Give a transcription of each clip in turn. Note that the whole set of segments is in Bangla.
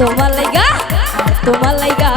তোমার লাইগা তোমার লাইগা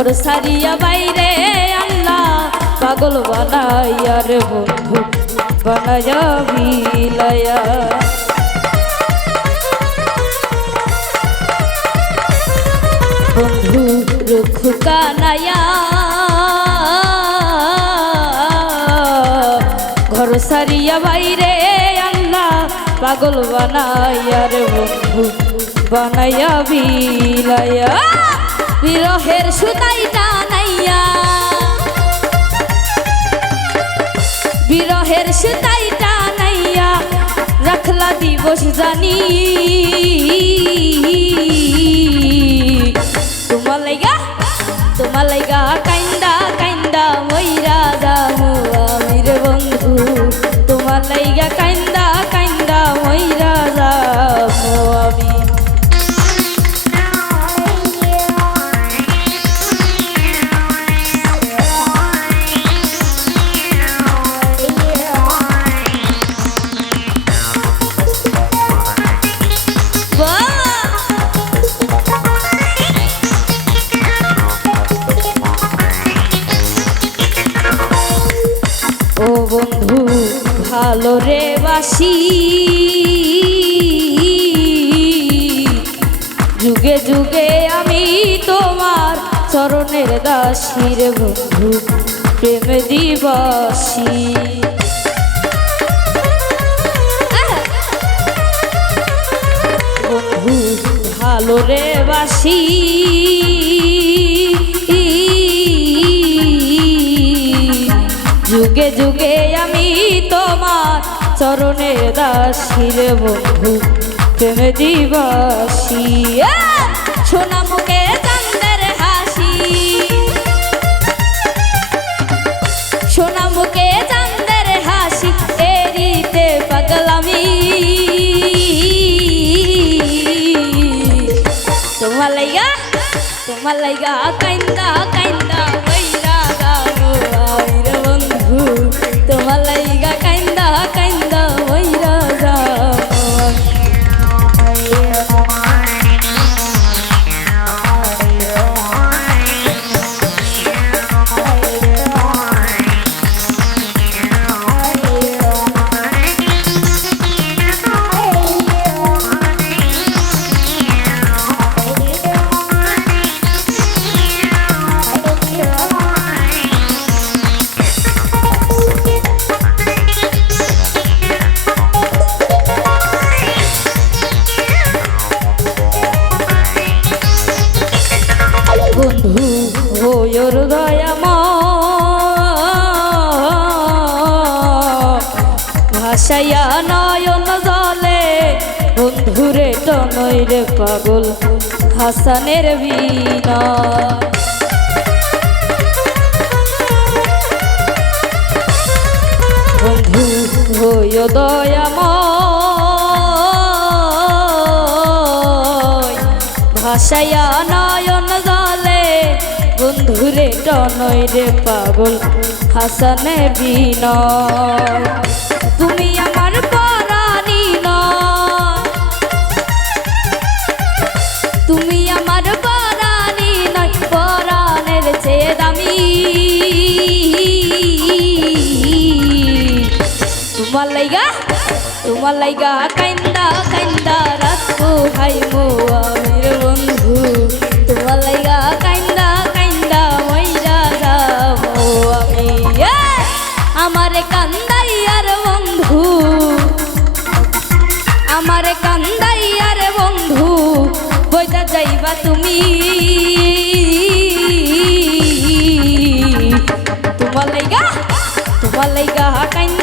ঘর সারিয়া বাইরে আল্লাহ পাগল বানাইয়া রে বন্ধু বানায়া বিলায়া বন্ধু, রুখ কানায়া ঘর সারিয়া বাইরে আল্লাহ পাগল বানাইয়া রে বন্ধু, বানাইয়া বিলায়া বিরহের সুতাই টানাইয়া। বিরহের সুতাই টানাইয়া রাখলা দিবস জানি। তোমার লাইগা বন্ধু, ভালো রে বাসি। যুগে যুগে আমি তোমার চরণের দাসী রে বন্ধু, প্রেম দিবাসী। বন্ধু, ভালো রে বাসি। যুগে যুগে আমি তোমার চরণে দাসীর বন্ধু, প্রেম দিবাসী সোনা মুখে চান্দের হাসি। সোনা মুখে চান্দের হাসি, এরিতে পাগলামি। তোমার লাইগা তোমার লাইগা, কাইন্দা কাইন্দা। কাইন্দা বন্ধু ওর দয়াম ভাসাইয়া নয়ন জলে, বন্ধুরে টনই রে পাগল, হাসানের বিনা বন্ধু ভাসাইয়া নয়ন জলে বন্ধুরে টনই রে পাগল, হাসানে বিনয়। তুমি আমার পরাণী নয়। তুমি আমার পরাণী নয়, পরাণের চেয়ে দামি। তোমার লাইগা তোমার লাইগা কাইন্দা কাইন্দা তোমার লাইগা তোমার লাইগা কাইন